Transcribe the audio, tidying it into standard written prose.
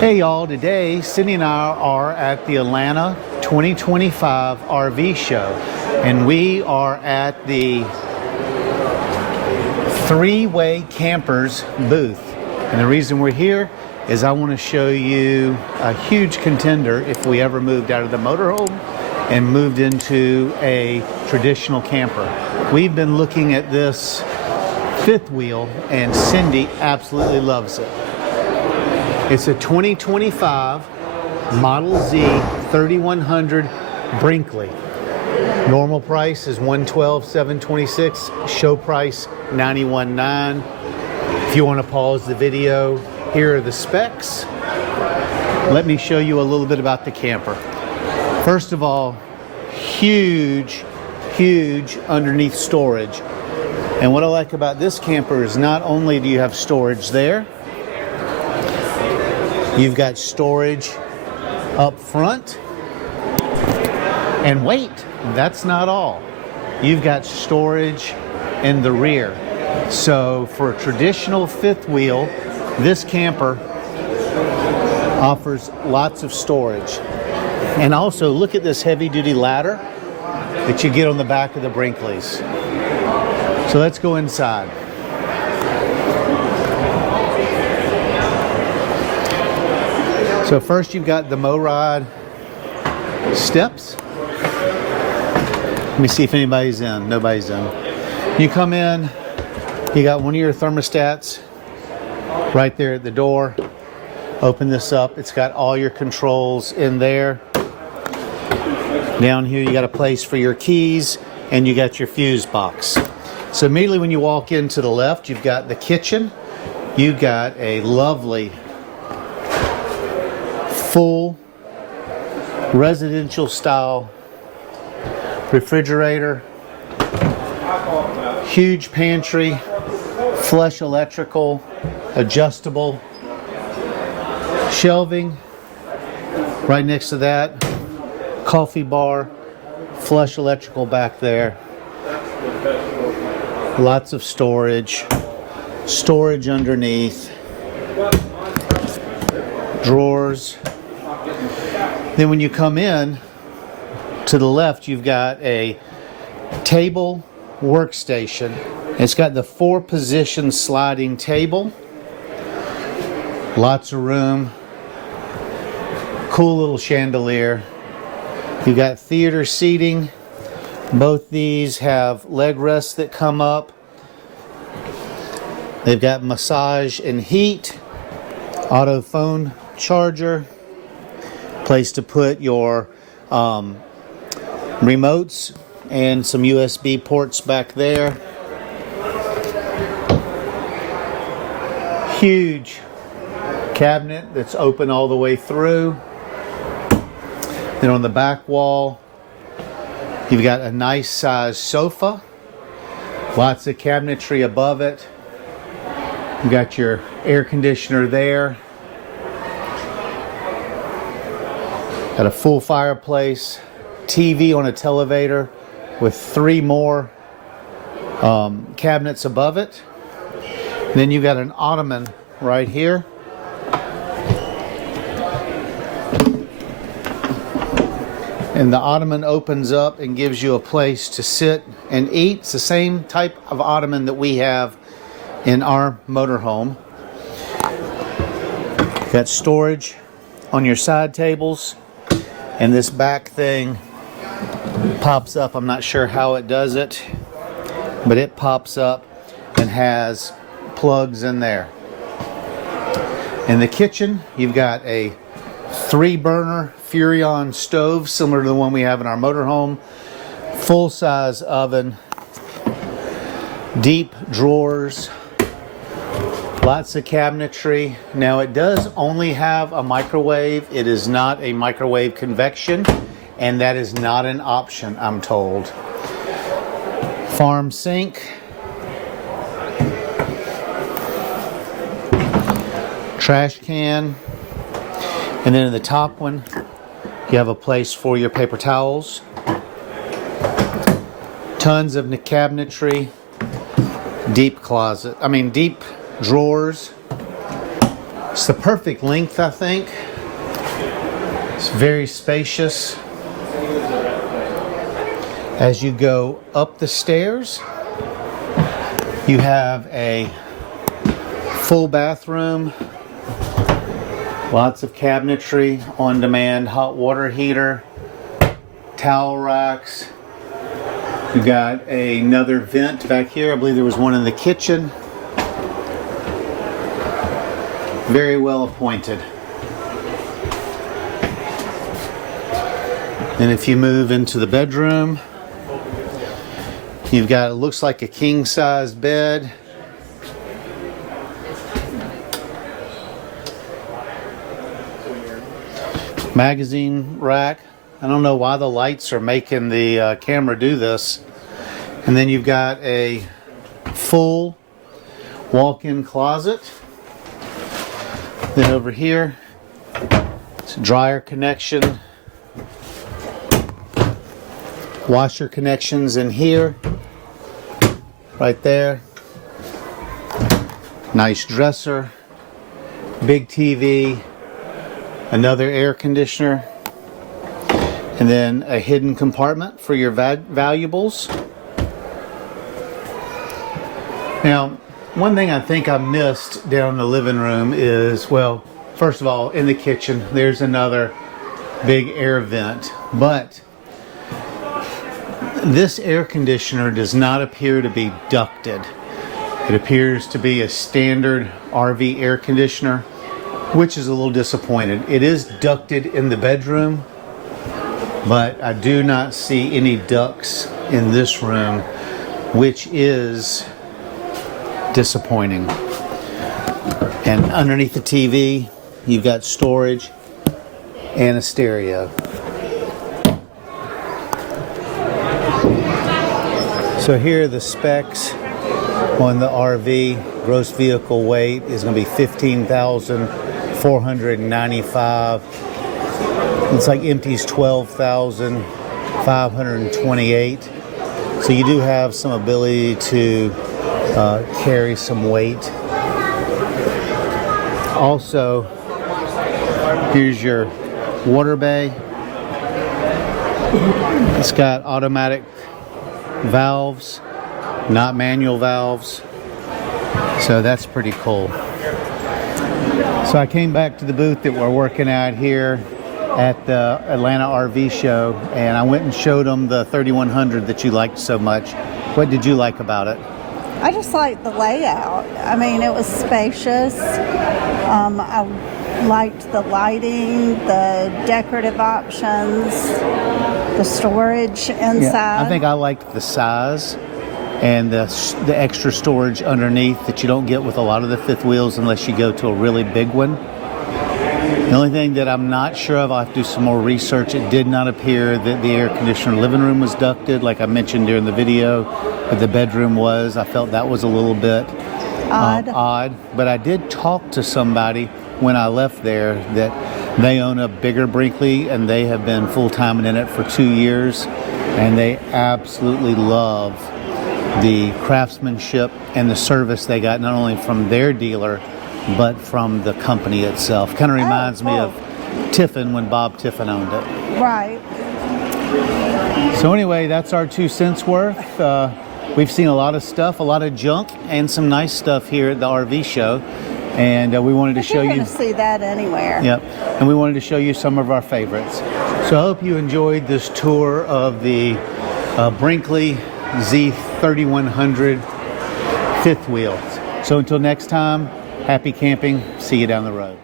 Hey y'all, today Cindy and I are at the Atlanta 2025 RV show, and we are at the three-way campers booth. And the reason we're here is I want to show you a huge contender if we ever moved out of the motorhome and moved into a traditional camper. We've been looking at this fifth wheel and Cindy absolutely loves it. It's a 2025 Model Z 3100 Brinkley. Normal price is $112,726. Show price $91,900. If you want to pause the video, here are the specs. Let me show you a little bit about the camper. First of all, huge underneath storage. And what I like about this camper is not only do you have storage there, you've got storage up front, and wait, that's not all. You've got storage in the rear. So for a traditional fifth wheel, this camper offers lots of storage. And also look at this heavy duty ladder that you get on the back of the Brinkleys. So let's go inside. So first you've got the MoRide steps. Let me see if anybody's in. Nobody's in. You come in, you got one of your thermostats right there at the door. Open this up. It's got all your controls in there. Down here you got a place for your keys and you got your fuse box. So immediately when you walk into the left, you've got the kitchen. You've got a lovely full residential style refrigerator, huge pantry, flush electrical, adjustable shelving. Right next to that, coffee bar, flush electrical back there. Lots of storage underneath, drawers. Then when you come in to the left, you've got a table workstation. It's got the 4-position sliding table. Lots of room. Cool little chandelier. You've got theater seating. Both these have leg rests that come up. They've got massage and heat. Auto phone charger. Place to put your remotes and some USB ports back there. Huge cabinet that's open all the way through. Then on the back wall, you've got a nice size sofa. Lots of cabinetry above it. You got your air conditioner there. Got a full fireplace, TV on a televator with 3 more cabinets above it. And then you got an ottoman right here. And the ottoman opens up and gives you a place to sit and eat. It's the same type of ottoman that we have in our motorhome. Got storage on your side tables. And this back thing pops up. I'm not sure how it does it, but it pops up and has plugs in there. In the kitchen, you've got a 3-burner Furrion stove, similar to the one we have in our motorhome. Full-size oven. Deep drawers. Lots of cabinetry. Now it does only have a microwave. It is not a microwave convection, and that is not an option, I'm told. Farm sink. Trash can. And then in the top one, you have a place for your paper towels. Tons of cabinetry. Deep drawers. It's the perfect length, I think. It's very spacious. As you go up the stairs, you have a full bathroom, lots of cabinetry, on-demand hot water heater, towel racks. You got another vent back here. I believe there was one in the kitchen. Very well appointed. And if you move into the bedroom, you've got, it looks like a king-size bed. Magazine rack. I don't know why the lights are making the camera do this. And then you've got a full walk-in closet. Then over here, it's a dryer connection. Washer connections in here. Right there. Nice dresser. Big TV. Another air conditioner. And then a hidden compartment for your valuables. Now, one thing I think I missed down in the living room is, well, first of all, in the kitchen, there's another big air vent. But this air conditioner does not appear to be ducted. It appears to be a standard RV air conditioner, which is a little disappointed. It is ducted in the bedroom, but I do not see any ducts in this room, which is disappointing. And underneath the TV, you've got storage and a stereo. So here are the specs on the RV. Gross vehicle weight is going to be 15,495. It's like empties 12,528. So you do have some ability to carry some weight. Also, here's your water bay. It's got automatic valves, not manual valves. So that's pretty cool. So I came back to the booth that we're working at here at the Atlanta RV show, and I went and showed them the 3100 that you liked so much. What did you like about it? I just liked the layout. I mean, it was spacious. I liked the lighting, the decorative options, the storage inside. Yeah, I think I liked the size and the extra storage underneath that you don't get with a lot of the fifth wheels unless you go to a really big one. The only thing that I'm not sure of, I'll have to do some more research. It did not appear that the air conditioner living room was ducted, like I mentioned during the video, but the bedroom was. I felt that was a little bit odd. But I did talk to somebody when I left there that they own a bigger Brinkley, and they have been full-time in it for 2 years, and they absolutely love the craftsmanship and the service they got, not only from their dealer, but from the company itself. Kind of reminds me of Tiffin when Bob Tiffin owned it. Right. So anyway, that's our 2 cents worth. We've seen a lot of stuff, a lot of junk, and some nice stuff here at the RV show. And we wanted to show you. You're going to see that anywhere. Yep. And we wanted to show you some of our favorites. So I hope you enjoyed this tour of the Brinkley Z 3100 fifth wheel. So until next time, happy camping. See you down the road.